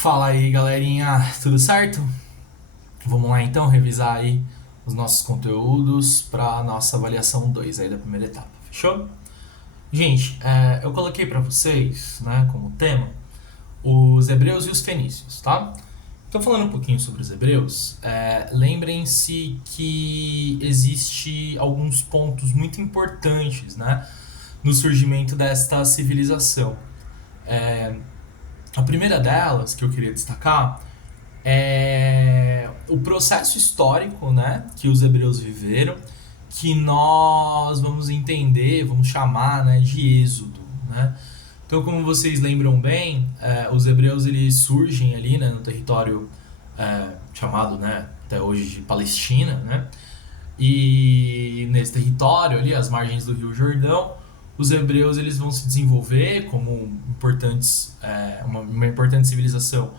Fala aí, galerinha, tudo certo? Vamos lá então revisar aí os nossos conteúdos para a nossa avaliação 2 aí da primeira etapa, fechou? Gente, eu coloquei para vocês, né, como tema, os hebreus e os fenícios, tá? Então, falando um pouquinho sobre os hebreus, lembrem-se que existe alguns pontos muito importantes, né, no surgimento desta civilização. A primeira delas, que eu queria destacar, é o processo histórico, né, que os hebreus viveram, que nós vamos entender, vamos chamar, né, de êxodo, né? Então, como vocês lembram bem, os hebreus eles surgem ali, né, no território chamado, né, até hoje de Palestina, né? E nesse território ali, às margens do Rio Jordão, os hebreus eles vão se desenvolver como uma importante civilização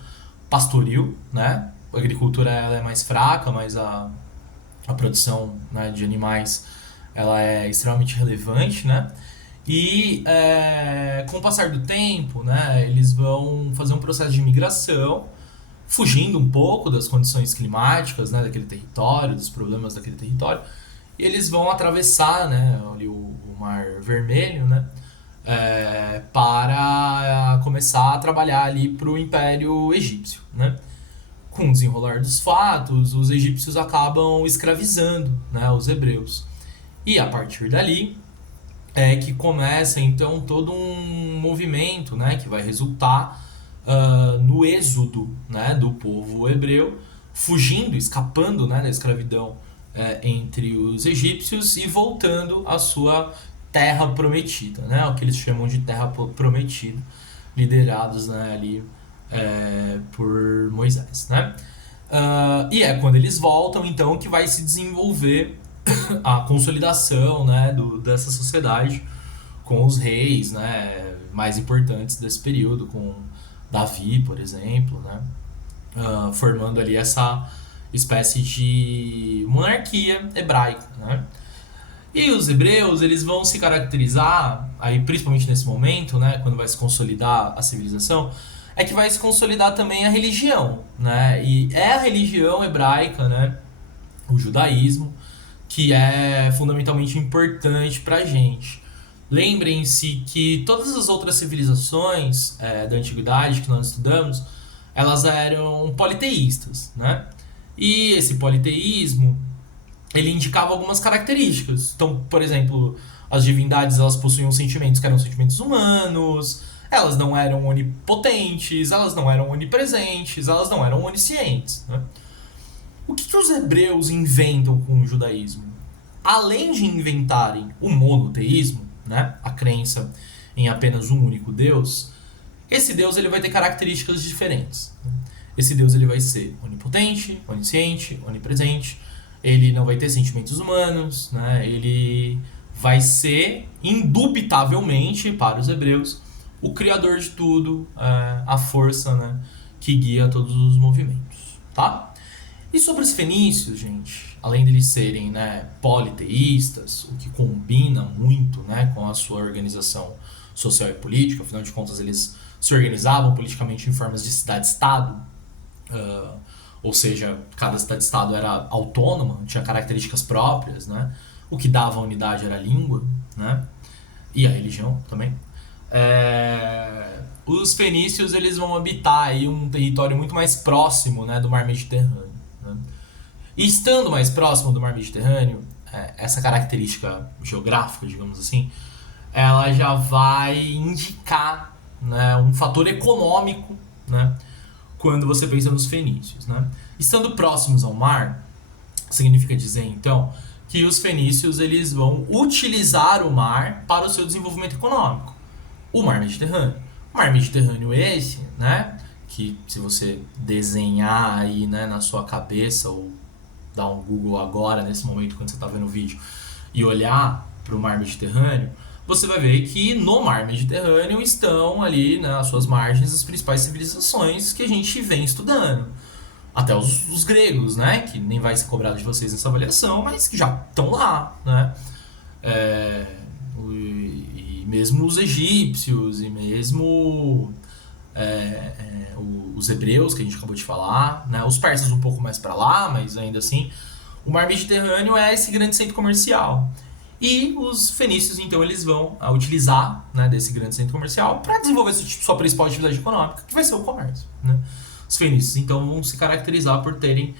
pastoril, né? A agricultura ela é mais fraca, mas a produção, né, de animais ela é extremamente relevante, né? E com o passar do tempo, né, eles vão fazer um processo de migração, fugindo um pouco das condições climáticas, né, daquele território, dos problemas daquele território, e eles vão atravessar, né, ali o Mar Vermelho, né, para começar a trabalhar ali para o Império Egípcio, né? Com o desenrolar dos fatos, os egípcios acabam escravizando, né, os hebreus. E a partir dali é que começa então todo um movimento, né, que vai resultar no êxodo, né, do povo hebreu, fugindo, escapando, né, da escravidão entre os egípcios e voltando à sua terra prometida, né, o que eles chamam de terra prometida, liderados, né, ali por Moisés, né? E é quando eles voltam então que vai se desenvolver a consolidação, né, dessa sociedade com os reis, né, mais importantes desse período, com Davi, por exemplo, né, formando ali essa espécie de monarquia hebraica, né? E os hebreus, eles vão se caracterizar, aí principalmente nesse momento, né, quando vai se consolidar a civilização, é que vai se consolidar também a religião, né? E é a religião hebraica, né, o judaísmo, que é fundamentalmente importante pra gente. Lembrem-se que todas as outras civilizações da antiguidade que nós estudamos, elas eram politeístas, né? E esse politeísmo ele indicava algumas características. Então, por exemplo, as divindades elas possuíam sentimentos que eram sentimentos humanos, elas não eram onipotentes, elas não eram onipresentes, elas não eram oniscientes. Né? O que os hebreus inventam com o judaísmo? Além de inventarem o monoteísmo, né, a crença em apenas um único Deus, esse Deus ele vai ter características diferentes. Esse Deus ele vai ser onipotente, onisciente, onipresente, ele não vai ter sentimentos humanos, né? Ele vai ser, indubitavelmente, para os hebreus, o criador de tudo, a força, né, que guia todos os movimentos, tá? E sobre os fenícios, gente, além de eles serem, né, politeístas, o que combina muito, né, com a sua organização social e política, afinal de contas eles se organizavam politicamente em formas de cidade-estado, ou seja, cada cidade-estado era autônoma, tinha características próprias, né? O que dava a unidade era a língua, né? E a religião também. Os fenícios eles vão habitar aí um território muito mais próximo, né, do Mar Mediterrâneo. Né? E estando mais próximo do Mar Mediterrâneo, essa característica geográfica, digamos assim, ela já vai indicar, né, um fator econômico, né, quando você pensa nos fenícios, né? Estando próximos ao mar, significa dizer então que os fenícios eles vão utilizar o mar para o seu desenvolvimento econômico. O Mar Mediterrâneo. O Mar Mediterrâneo esse, né, que se você desenhar aí, né, na sua cabeça ou dar um Google agora, nesse momento, quando você está vendo o vídeo, e olhar para o Mar Mediterrâneo, você vai ver que no Mar Mediterrâneo estão ali, né, às suas margens, as principais civilizações que a gente vem estudando. Até os gregos, né, que nem vai ser cobrado de vocês nessa avaliação, mas que já estão lá, né? E mesmo os egípcios, e mesmo os hebreus, que a gente acabou de falar, né? Os persas um pouco mais para lá, mas ainda assim, o mar Mediterrâneo é esse grande centro comercial. E os fenícios, então, eles vão utilizar, né, desse grande centro comercial para desenvolver sua principal atividade econômica, que vai ser o comércio, né? Os fenícios, então, vão se caracterizar por terem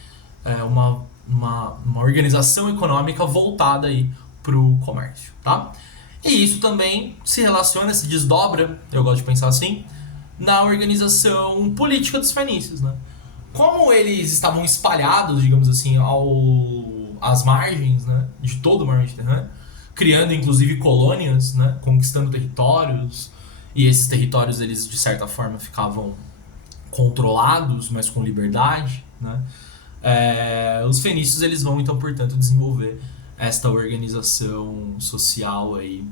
uma organização econômica voltada aí para o comércio, tá? E isso também se relaciona, se desdobra, eu gosto de pensar assim, na organização política dos fenícios, né? Como eles estavam espalhados, digamos assim, às margens, né, de todo o mar Mediterrâneo, criando inclusive colônias, né, conquistando territórios, e esses territórios eles de certa forma ficavam controlados, mas com liberdade, né? Os fenícios eles vão então, portanto, desenvolver esta organização social aí,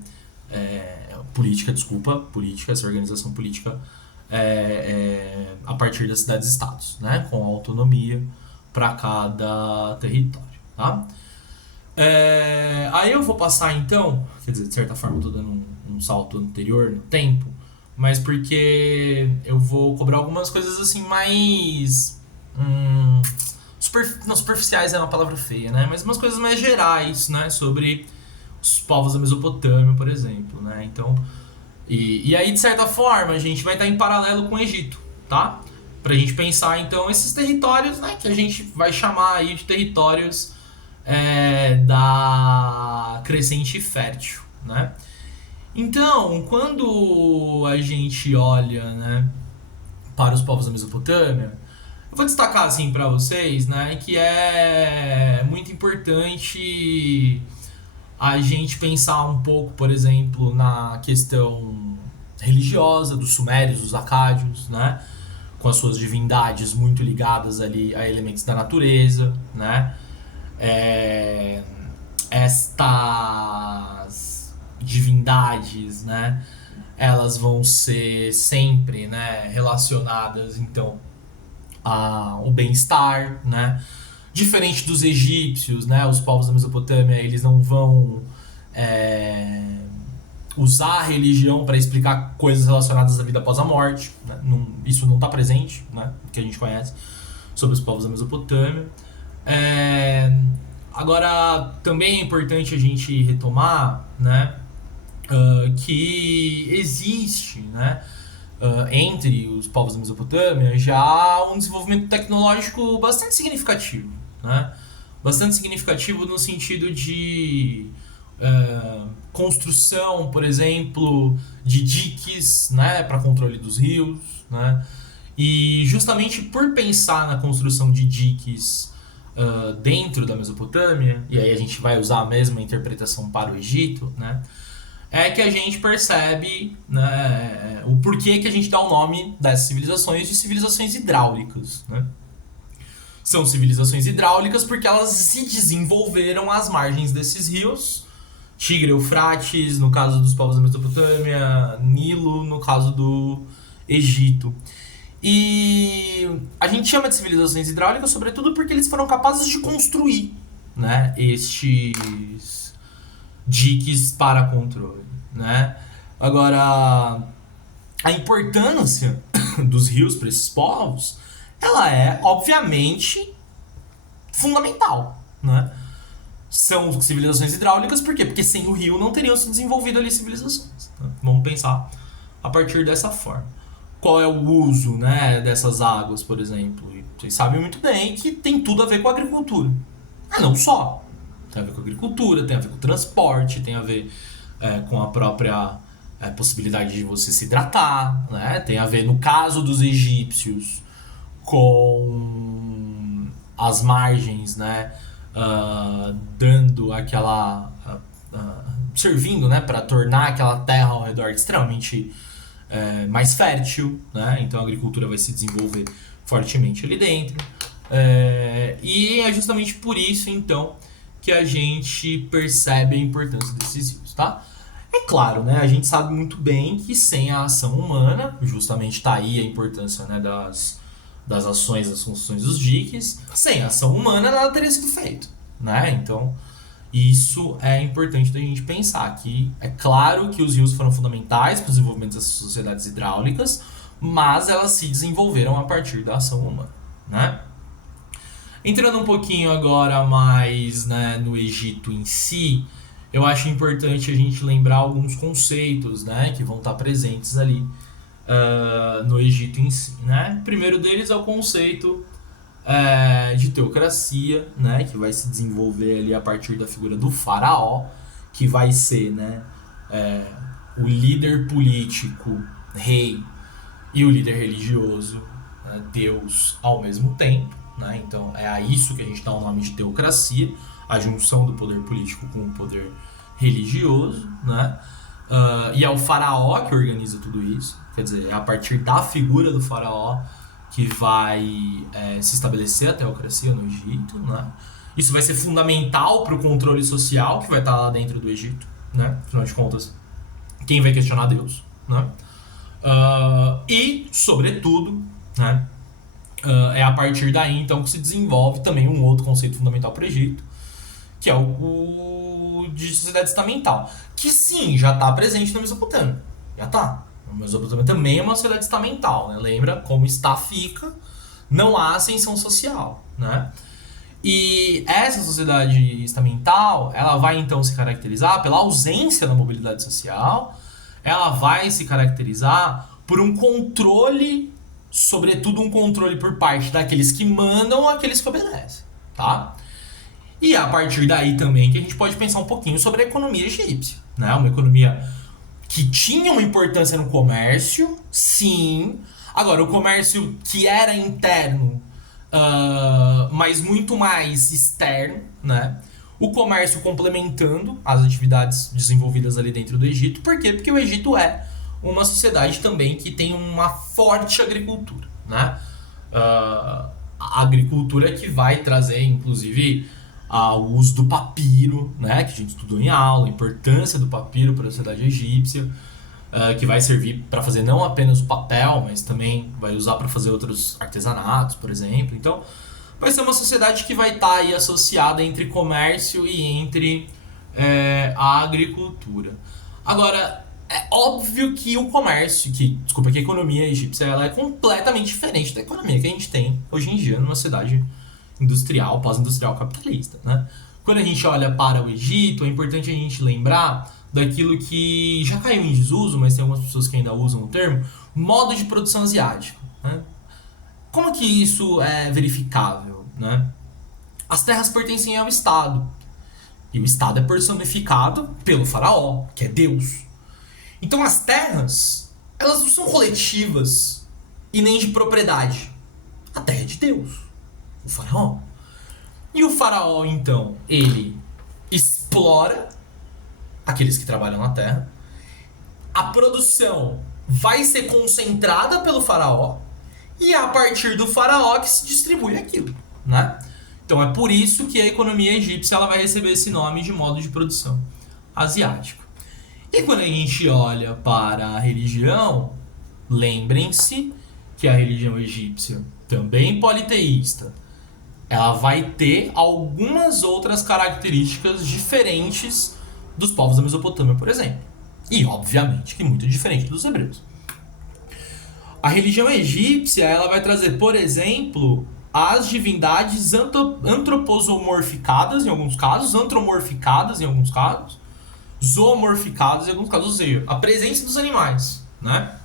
política, essa organização política a partir das cidades-estados, né, com autonomia para cada território, tá? Aí eu vou passar então, quer dizer, de certa forma eu tô dando um salto anterior no tempo, mas porque eu vou cobrar algumas coisas assim mais não, superficiais é uma palavra feia, né? Mas umas coisas mais gerais, né? Sobre os povos da Mesopotâmia, por exemplo, né? Então, e aí, de certa forma, a gente vai estar em paralelo com o Egito, tá? Pra gente pensar, então, esses territórios, né? Que a gente vai chamar aí de territórios da crescente fértil, né? Então, quando a gente olha, né, para os povos da Mesopotâmia, eu vou destacar assim para vocês, né, que é muito importante a gente pensar um pouco, por exemplo, na questão religiosa dos sumérios, dos acádios, né, com as suas divindades muito ligadas ali a elementos da natureza, né. Estas divindades, né, elas vão ser sempre, né, relacionadas então ao bem-estar, né? Diferente dos egípcios, né, os povos da Mesopotâmia, eles não vão usar a religião para explicar coisas relacionadas à vida após a morte, né? Isso não está presente, né, que a gente conhece sobre os povos da Mesopotâmia. Agora, também é importante a gente retomar, né, que existe, né, entre os povos da Mesopotâmia já um desenvolvimento tecnológico bastante significativo, né? Bastante significativo no sentido de construção, por exemplo, de diques, né, para controle dos rios, né? E justamente por pensar na construção de diques dentro da Mesopotâmia, e aí a gente vai usar a mesma interpretação para o Egito, né, é que a gente percebe, né, o porquê que a gente dá o nome dessas civilizações de civilizações hidráulicas, né? São civilizações hidráulicas porque elas se desenvolveram às margens desses rios, Tigre, Eufrates, no caso dos povos da Mesopotâmia, Nilo, no caso do Egito. E a gente chama de civilizações hidráulicas sobretudo porque eles foram capazes de construir, né, estes diques para controle, né? Agora, a importância dos rios para esses povos, ela é, obviamente, fundamental, né? São civilizações hidráulicas, por quê? Porque sem o rio não teriam se desenvolvido ali civilizações, né? Vamos pensar a partir dessa forma. Qual é o uso, né, dessas águas, por exemplo? E vocês sabem muito bem que tem tudo a ver com a agricultura. Mas não só. Tem a ver com a agricultura, tem a ver com o transporte, tem a ver com a própria possibilidade de você se hidratar, né? Tem a ver, no caso dos egípcios, com as margens, né? Dando aquela... servindo, né, para tornar aquela terra ao redor extremamente mais fértil, né? Então a agricultura vai se desenvolver fortemente ali dentro. E é justamente por isso, então, que a gente percebe a importância desses rios, tá? É claro, né? A gente sabe muito bem que sem a ação humana, justamente tá aí a importância, né, das ações, das construções dos diques, sem a ação humana nada teria sido feito, né? Então, isso é importante da gente pensar, que é claro que os rios foram fundamentais para o desenvolvimento dessas sociedades hidráulicas, mas elas se desenvolveram a partir da ação humana, né? Entrando um pouquinho agora mais, né, no Egito em si, eu acho importante a gente lembrar alguns conceitos, né, que vão estar presentes ali no Egito em si, né? O primeiro deles é o conceito de teocracia, né, que vai se desenvolver ali a partir da figura do faraó, que vai ser, né, o líder político, rei, e o líder religioso, né, Deus ao mesmo tempo, né? Então é a isso que a gente dá o nome de teocracia, a junção do poder político com o poder religioso, né? E é o faraó que organiza tudo isso, quer dizer, é a partir da figura do faraó que vai se estabelecer a teocracia no Egito, né? Isso vai ser fundamental para o controle social que vai estar lá dentro do Egito, né? Afinal de contas, quem vai questionar Deus, né? E, sobretudo, né, é a partir daí então que se desenvolve também um outro conceito fundamental para o Egito, que é o de sociedade estamental, que sim, já está presente na Mesopotâmia, já está. A Mesopotâmia também é uma sociedade estamental, né? Lembra como está, fica, não há ascensão social, né? E essa sociedade estamental, ela vai então se caracterizar pela ausência da mobilidade social, ela vai se caracterizar por um controle, sobretudo um controle por parte daqueles que mandam àqueles que obedecem, tá? E é a partir daí também que a gente pode pensar um pouquinho sobre a economia egípcia, né? Uma economia que tinha uma importância no comércio, sim. Agora, o comércio que era interno, mas muito mais externo, né? O comércio complementando as atividades desenvolvidas ali dentro do Egito. Por quê? Porque o Egito é uma sociedade também que tem uma forte agricultura, né? A agricultura que vai trazer, inclusive, o uso do papiro, né? Que a gente estudou em aula, a importância do papiro para a sociedade egípcia, que vai servir para fazer não apenas o papel, mas também vai usar para fazer outros artesanatos, por exemplo. Então, vai ser uma sociedade que vai estar aí associada entre comércio e entre a agricultura. Agora, é óbvio que o comércio, que a economia egípcia, ela é completamente diferente da economia que a gente tem hoje em dia numa cidade industrial, pós-industrial capitalista, né? Quando a gente olha para o Egito, é importante a gente lembrar daquilo que já caiu em desuso, mas tem algumas pessoas que ainda usam o termo, modo de produção asiático, né? Como que isso é verificável, né? As terras pertencem ao Estado. E o Estado é personificado pelo faraó, que é Deus. Então as terras, elas não são coletivas e nem de propriedade. A terra é de Deus, o faraó. E o faraó, então, ele explora aqueles que trabalham na terra. A produção vai ser concentrada pelo faraó. E é a partir do faraó que se distribui aquilo, né? Então é por isso que a economia egípcia ela vai receber esse nome de modo de produção asiático. E quando a gente olha para a religião, lembrem-se que a religião egípcia, também politeísta, ela vai ter algumas outras características diferentes dos povos da Mesopotâmia, por exemplo. E, obviamente, que muito diferente dos hebreus. A religião egípcia ela vai trazer, por exemplo, as divindades antroposomorficadas em alguns casos, antromorficadas em alguns casos, zoomorficadas em alguns casos, ou seja, a presença dos animais, né?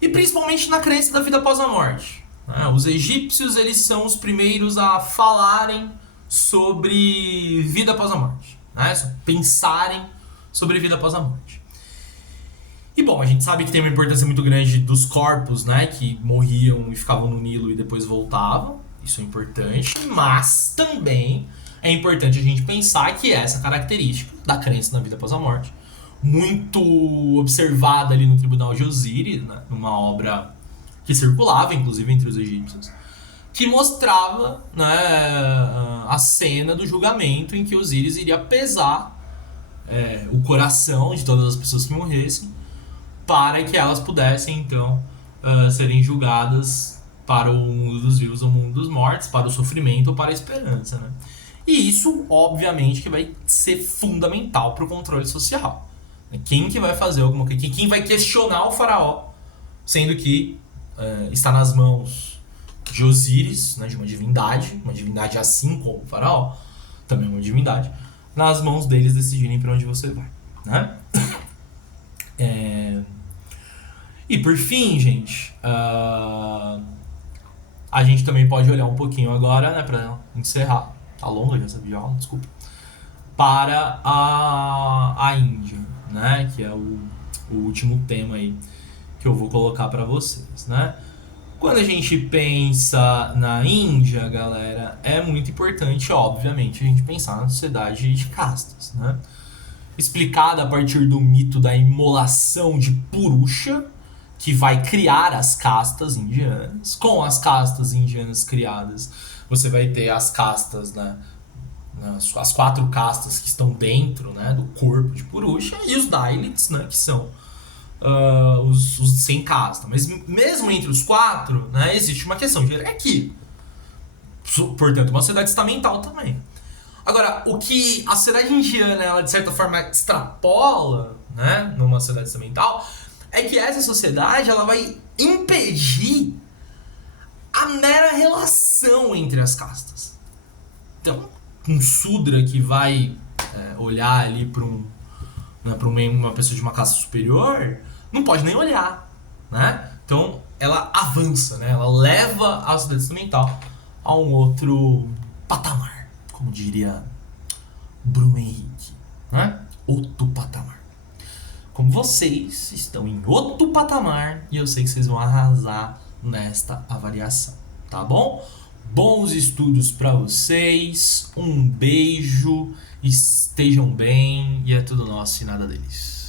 E principalmente na crença da vida após a morte. Né? Os egípcios eles são os primeiros a falarem sobre vida após a morte, né? Pensarem sobre vida após a morte. E bom, a gente sabe que tem uma importância muito grande dos corpos, né, que morriam e ficavam no Nilo e depois voltavam. Isso é importante, mas também é importante a gente pensar que essa característica da crença na vida após a morte, muito observada ali no Tribunal de Osíris, né, numa obra que circulava, inclusive, entre os egípcios, que mostrava, né, a cena do julgamento em que Osíris iria pesar o coração de todas as pessoas que morressem, para que elas pudessem, então, serem julgadas para o mundo dos vivos ou o mundo dos mortos, para o sofrimento ou para a esperança, né? E isso, obviamente, que vai ser fundamental para o controle social. Quem que vai fazer alguma coisa? Quem vai questionar o faraó sendo que está nas mãos de Osíris, né, de uma divindade assim como o faraó, também uma divindade, nas mãos deles decidirem para onde você vai, né? E por fim, gente, a gente também pode olhar um pouquinho agora, né, para encerrar, tá longa já essa videoaula, desculpa, para a Índia, né, que é o último tema aí que eu vou colocar para vocês, né? Quando a gente pensa na Índia, galera, é muito importante, obviamente, a gente pensar na sociedade de castas, né? Explicada a partir do mito da imolação de Purusha, que vai criar as castas indianas. Com as castas indianas criadas, você vai ter as castas, né? As 4 castas que estão dentro, né, do corpo de Purusha, e os Dalits, né, que são os sem casta. Mas mesmo entre os 4, né, existe uma questão de hierarquia. Portanto, uma sociedade estamental também. Agora, o que a sociedade indiana, ela de certa forma extrapola, né, numa sociedade estamental, é que essa sociedade ela vai impedir a mera relação entre as castas. Então, um Sudra que vai olhar ali para uma pessoa de uma casta superior, não pode nem olhar, né? Então, ela avança, né? Ela leva a sociedade instrumental a um outro patamar, como diria Bruno Henrique, né? Outro patamar. Como vocês estão em outro patamar, e eu sei que vocês vão arrasar nesta avaliação, tá bom? Bons estudos para vocês, um beijo, estejam bem e é tudo nosso e nada deles.